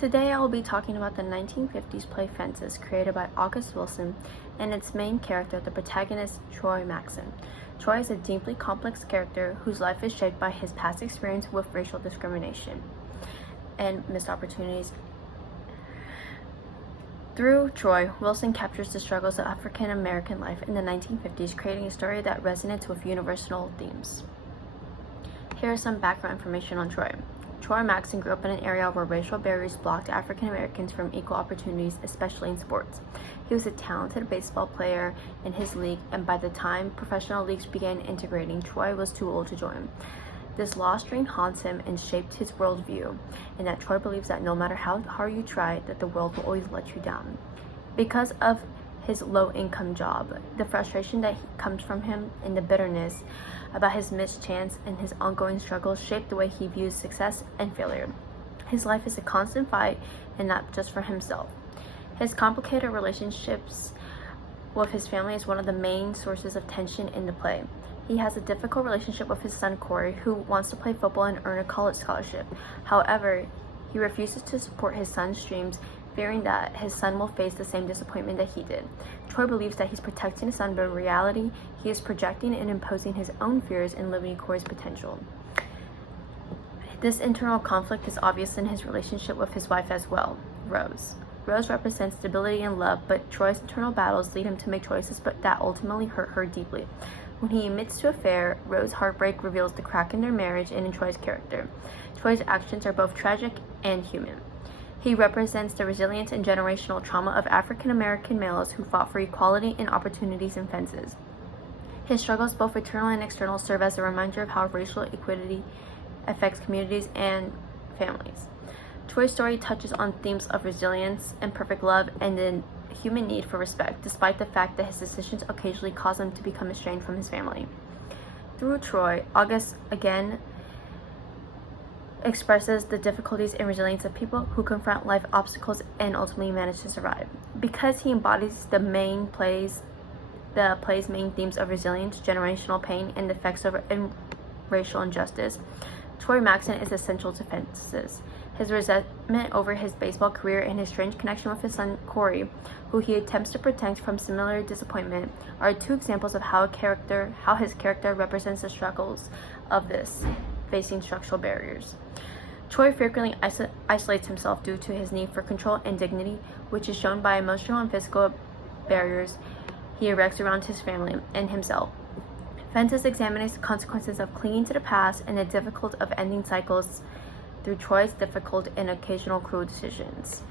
Today I will be talking about the 1950s play Fences, created by August Wilson, and its main character, the protagonist, Troy Maxson. Troy is a deeply complex character whose life is shaped by his past experience with racial discrimination and missed opportunities. Through Troy, Wilson captures the struggles of African American life in the 1950s, creating a story that resonates with universal themes. Here is some background information on Troy. Troy Maxson grew up in an area where racial barriers blocked African Americans from equal opportunities, especially in sports. He was a talented baseball player in his league, and by the time professional leagues began integrating, Troy was too old to join. This lost dream haunts him and shaped his worldview, and that Troy believes that no matter how hard you try, that the world will always let you down. Because of his low-income job, the frustration that comes from him, and the bitterness about his missed chance and his ongoing struggles shape the way he views success and failure. His life is a constant fight, and not just for himself. His complicated relationships with his family is one of the main sources of tension in the play. He has a difficult relationship with his son Corey, who wants to play football and earn a college scholarship. However, he refuses to support his son's dreams, fearing that his son will face the same disappointment that he did. Troy believes that he's protecting his son, but in reality, he is projecting and imposing his own fears and limiting Corey's potential. This internal conflict is obvious in his relationship with his wife as well, Rose. Rose represents stability and love, but Troy's internal battles lead him to make choices that ultimately hurt her deeply. When he admits to affair, Rose's heartbreak reveals the crack in their marriage and in Troy's character. Troy's actions are both tragic and human. He represents the resilience and generational trauma of African American males who fought for equality and opportunities in Fences. His struggles, both internal and external, serve as a reminder of how racial equity affects communities and families. Troy's story touches on themes of resilience, imperfect love, and the human need for respect, despite the fact that his decisions occasionally cause him to become estranged from his family. Through Troy, August again expresses the difficulties and resilience of people who confront life obstacles and ultimately manage to survive. Because he embodies the play's main themes of resilience, generational pain, and the effects of racial injustice, Troy Maxson is essential to Fences. His resentment over his baseball career and his strange connection with his son Corey, who he attempts to protect from similar disappointment, are two examples of how his character represents the struggles of this facing structural barriers. Troy frequently isolates himself due to his need for control and dignity, which is shown by emotional and physical barriers he erects around his family and himself. Fences examines the consequences of clinging to the past and the difficulty of ending cycles through Troy's difficult and occasional cruel decisions.